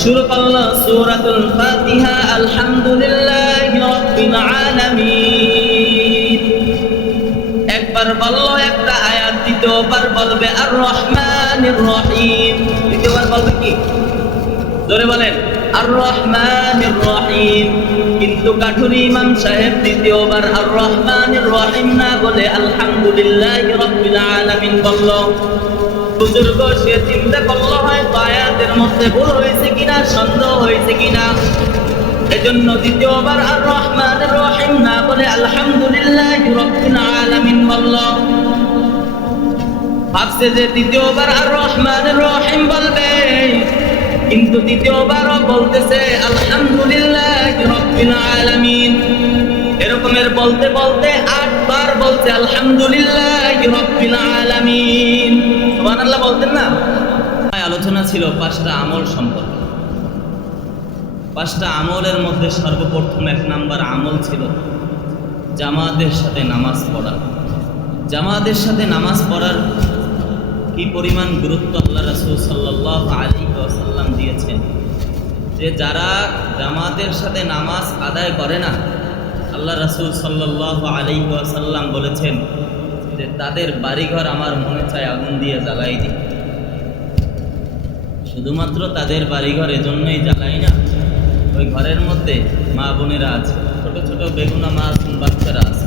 শুরু করলো সূরাতুল ফাতিহা আলহামদুলিল্লাহি রাব্বিল আলামিন। একবার বললো একটা আয়াত, দ্বিতীয়বার বলবে আর রহমানির রহিম। দ্বিতীয়বার বলবে কি? জোরে বলেন, আর রহমানির রহিম। কিন্তু কাঠুরি ইমাম সাহেব দ্বিতীয়বার আর রহমানির রহিম না বলে আলহামদুলিল্লাহি রাব্বিল আলামিন বলল। বুজুর্গ সে চিন্তা করলো হয়তো আয়াতের মধ্যে ভুল হয়েছে কিনা, সন্দেহ হয়েছে কিনা, এজন্য দ্বিতীয়বার আর রহমানির রহিম না বলে আলহামদুলিল্লাহি রাব্বিল আলামিন বলল। ভাবছে যে দ্বিতীয়বার আর রহমানির রহিম বলবে, কিন্তু দ্বিতীয়বারও বলতেছে আলহামদুলিল্লাহি রাব্বিল আলামিন। এরকমের বলতে বলতে 8 বার বলছে আলহামদুলিল্লাহি রাব্বিল আলামিন। সুবহানাল্লাহ বলতেন না? আলোচনা ছিল 5টা আমল সম্পর্কে। 5টা আমলের মধ্যে সর্বপ্রথম 1 নাম্বার আমল ছিল জামাতের সাথে নামাজ পড়া। জামাতের সাথে নামাজ পড়ার কি পরিমাণ গুরুত্ব আল্লাহ রাসূল সাল্লাল্লাহু আলাইহি ওয়াসাল্লাম দিয়েছেন, যে যারা জামাতের সাথে নামাজ আদায় করে না, আল্লাহ রাসূল সাল্লাল্লাহু আলাইহি ওয়াসাল্লাম বলেছেন যে তাদের বাড়িঘর আমার মনে চায় আগুন দিয়ে জ্বালাই দিই। শুধুমাত্র তাদের বাড়িঘর এজন্যই জ্বালাই না, ওই ঘরের মধ্যে মা বোনেরা আছে, ছোট ছোট বেগুনা মাসুম বাচ্চারা আছে,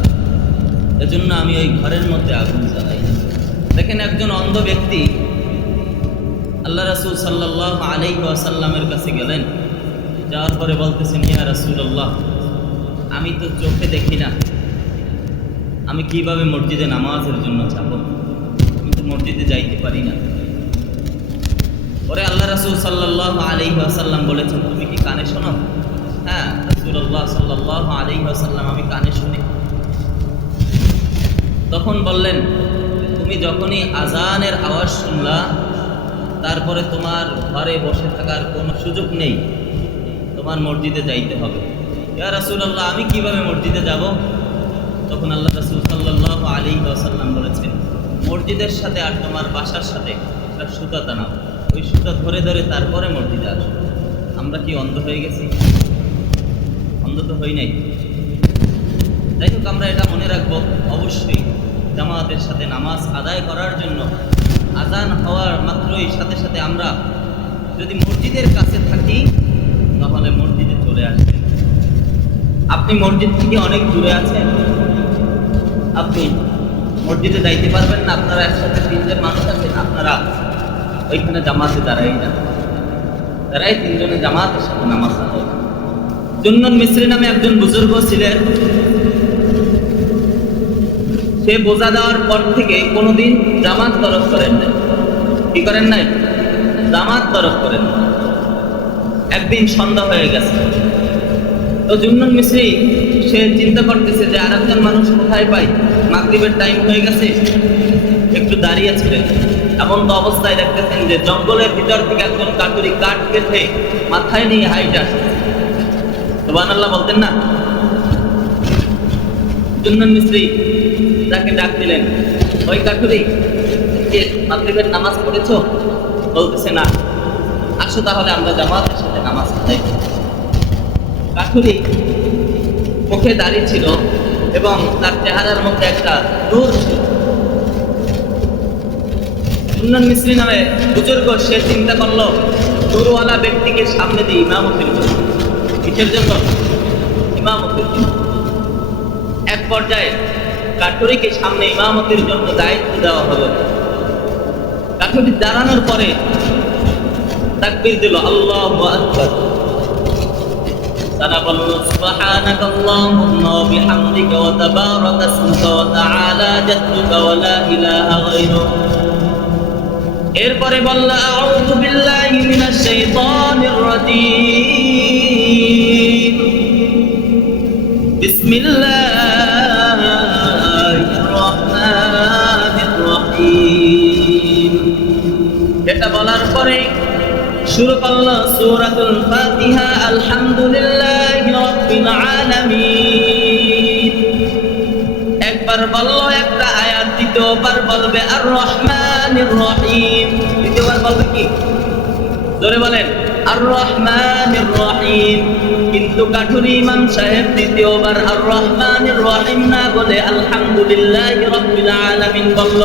এজন্য আমি ওই ঘরের মধ্যে আগুন জ্বালাই। দেখেন, একজন অন্ধ ব্যক্তি আল্লাহ রাসূল সাল্লাল্লাহু আলাইহি ওয়াসাল্লামের কাছে গেলেন, যাওয়ার পরে বলতেছেন, ইয়া রাসূলুল্লাহ, আমি তো চোখে দেখি না, আমি কিভাবে মসজিদে নামাজের জন্য যাব? আমি তো মসজিদে যাইতে পারি না। পরে আল্লাহ রাসূল সাল্লাল্লাহু আলাইহি ওয়াসাল্লাম বলেছেন, তুমি কি কানে শোনো? হ্যাঁ রাসূলুল্লাহ সাল্লাল্লাহু আলাইহি ওয়াসাল্লাম, আমি কানে শুনি। তখন বললেন, তুমি যখনই আজানের আওয়াজ শুনলা, তারপরে তোমার ঘরে বসে থাকার কোনো সুযোগ নেই, তোমার মসজিদে যাইতে হবে। ইয়া রাসূলুল্লাহ, আমি কিভাবে মসজিদে যাব? তখন আল্লাহ রাসূল সাল্লাল্লাহু আলাইহি ওয়াসাল্লাম বলেছেন, মসজিদের সাথে আর তোমার বাসার সাথে একটা সুতা টানাও, ওই সুতা ধরে ধরে তারপরে মসজিদে আসো। আমরা কি অন্ধ হয়ে গেছি? অন্ধ তো হই নাই। যাই হোক, আমরা এটা মনে রাখবো, অবশ্যই জামাতের সাথে নামাজ আদায় করার জন্য আজান হওয়ার মাত্রই সাথে সাথে আমরা যদি মসজিদের কাছে থাকি, তাহলে মসজিদে চলে আসবেন। আপনি মসজিদ থেকে অনেক দূরে আছেন, আপনি মসজিদে যাইতে পারবেন না, আপনারা একসাথে 3 জন মানুষ আছেন, আপনারা ওইখানে জামাতে দাঁড়াই না, দাঁড়াই 3 জনে জামাতের সাথে নামাজ আদায়। জুন্নুন মিসরি নামে একজন বুজুর্গ ছিলেন, সে বোঝা দেওয়ার পর থেকে কোনোদিন জামাত তরফ করেন নাই। কি করেন নাই? জামাত তরফ করেন। একদিন সন্ধ্যা হয়ে গেছে, তো জুন্নুন মিসরি সে চিন্তা করতেছে যে আরেকজন মানুষ কোথায় পাই, মাগরিবের টাইম হয়ে গেছে, একটু দাঁড়িয়েছিলেন। এমন তো অবস্থায় দেখতেছেন যে জঙ্গলের ভিতর থেকে একজন কাঠুরি কাঠ কেটে মাথায় নিয়ে হাইটে আসছে। সুবহানাল্লাহ বলতেন না? জুন্নুন মিসরি তাকে ডাক দিলেন, ওই কাঠুরি, মাগরিবের নামাজ পড়েছো? বলতেছে না। আসো তাহলে আমরা জামাতের সাথে নামাজ আদায় করি। কাঠুরি মুখে দাড়ি ছিল এবং তার চেহারার মধ্যে একটা নূর ছিল। জুন্নুন মিসরি নামে বুজুর্গ সে চিন্তা করলো, নূরওয়ালা ব্যক্তিকে সামনে দিয়ে ইমামতির জন্য। কিসের জন্য? ইমামতির জন্য। এক পর্যায়ে কাঠুরিকে সামনে ইমামতির জন্য দায়িত্ব দেওয়া হলো। কাঠুরি দাঁড়ানোর পরে তাকবীর দিল, আল্লাহু আকবার। তারা বলল, সুবহানাকাল্লাহুম্মা ওয়া বিহামদিকা ওয়া তাবারাকা ইসমুকা ওয়া তাআলা জাদ্দুকা ওয়া লা ইলাহা গায়রুক। এরপরে বলল, আউযু বিল্লাহি মিনাশ শাইতানির রাজীম, বিসমিল্লাহির রহমানির রহিম। এটা বলার পরে শুরু করলো সূরাতুল ফাতিহা আলহামদুলিল্লাহি রাব্বিল আলামিন। একবার বললো একটা আয়াত, দ্বিতীয়বার বলবে আর রহমানির রহিম। দ্বিতীয়বার বলবে কি? জোরে বলেন। আর রহমানির রহিম, কিন্তু কাঠুরি ইমাম সাহেব দ্বিতীয়বার আর রহমানির রহিম না বলে আলহামদুলিল্লাহি রাব্বিল আলামিন বলল।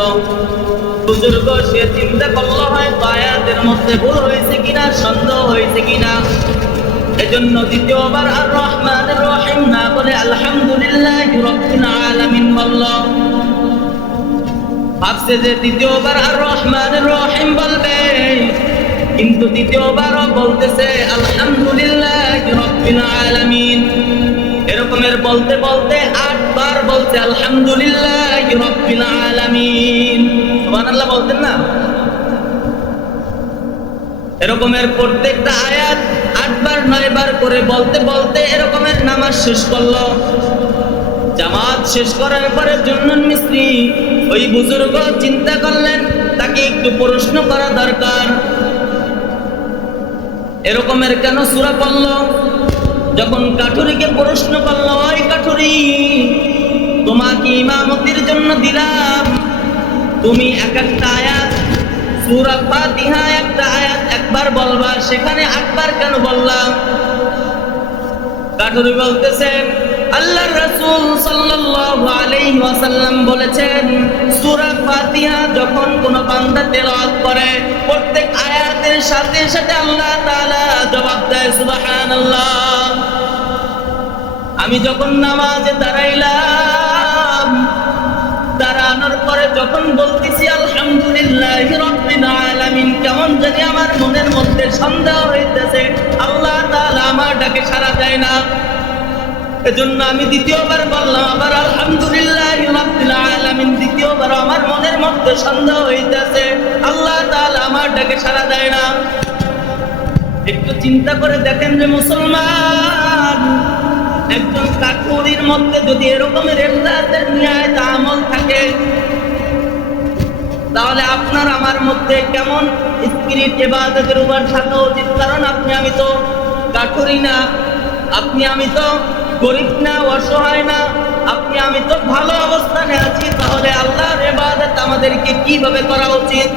বুজুর্গ সে চিন্তা করলো হয়তো আয়াতের মধ্যে ভুল হয়েছে কিনা, সন্দেহ হয়েছে কিনা, এজন্য দ্বিতীয়বার আর রহমানির রহিম না বলে আলহামদুলিল্লাহি রাব্বিল আলামিন বলল। ভাবছে যে দ্বিতীয়বার আর রহমানির রহিম বলবে, কিন্তু দ্বিতীয়বারও বলতেছে আলহামদুলিল্লাহি রাব্বিল আলামিন। এরকমের বলতে বলতে 8 বার বলছে আলহামদুলিল্লাহি রাব্বিল আলামিন। সুবহানাল্লাহ বলতেন না? এরকমের প্রত্যেকটা আয়াত 8 বার 9 বার করে বলতে বলতে এরকমের নামাজ শেষ করলো। জামাত শেষ করার পরে জুন্নুন মিসরি ওই বুজুর্গ চিন্তা করলেন তাকে একটু প্রশ্ন করা দরকার, এরকমের কেন সূরা পড়ল? যখন কাঠুরিকে প্রশ্ন করলো, ওই কাঠুরি, তোমাকে ইমামতির জন্য দিলাম, তুমি এক একটা আয়াত সূরা ফাতিহা একটা আয়াত একবার বলবা, সেখানে 8 বার কেন বললাম? কাঠুরি বলতেছেন আল্লাহর রাসূল সাল্লাল্লাহু আলাইহি ওয়াসাল্লাম বলেছেন, সূরা ফাতিহা যখন কোন বান্দা তেলাওয়াত করে প্রত্যেক আয়াতের সাথে সাথে আল্লাহ তাআলা জবাব দেয় সুবহানাল্লাহ। আমি যখন নামাজে দাঁড়াইলাম, দাঁড়ানোর পরে যখন বলতেছি আলহামদুলিল্লাহি রাব্বিল আলামিন, কেমন জানি আমার মনের মধ্যে সন্দেহ হইতেছে আল্লাহ তাআলা আমার ডাকে সাড়া দেয় না। এজন্য আমি দ্বিতীয়বার বললাম আবার আলহামদুলিল্লাহি রাব্বিল আলামিন, দ্বিতীয়বার আমার মনের মধ্যে সন্দেহ হইতেছে আল্লাহ তাআলা আমার ডাকে সাড়া দেয় না। একটু চিন্তা করে দেখেন যে মুসলমান, একজন কাঠুরির মধ্যে যদি এরকমের ইখলাসের নিয়ত আমল থাকে, তাহলে আপনার আমার মধ্যে কেমন স্পিরিট ইবাদতের উপর থাকা উচিত। কারণ আপনি আমি তো কাঠুরি না, আপনি আমি তো গরিব না, অসহায় না, আপনি আমি তো ভালো অবস্থানে আছি। তাহলে আল্লাহর ইবাদত আমাদেরকে কিভাবে করা উচিত?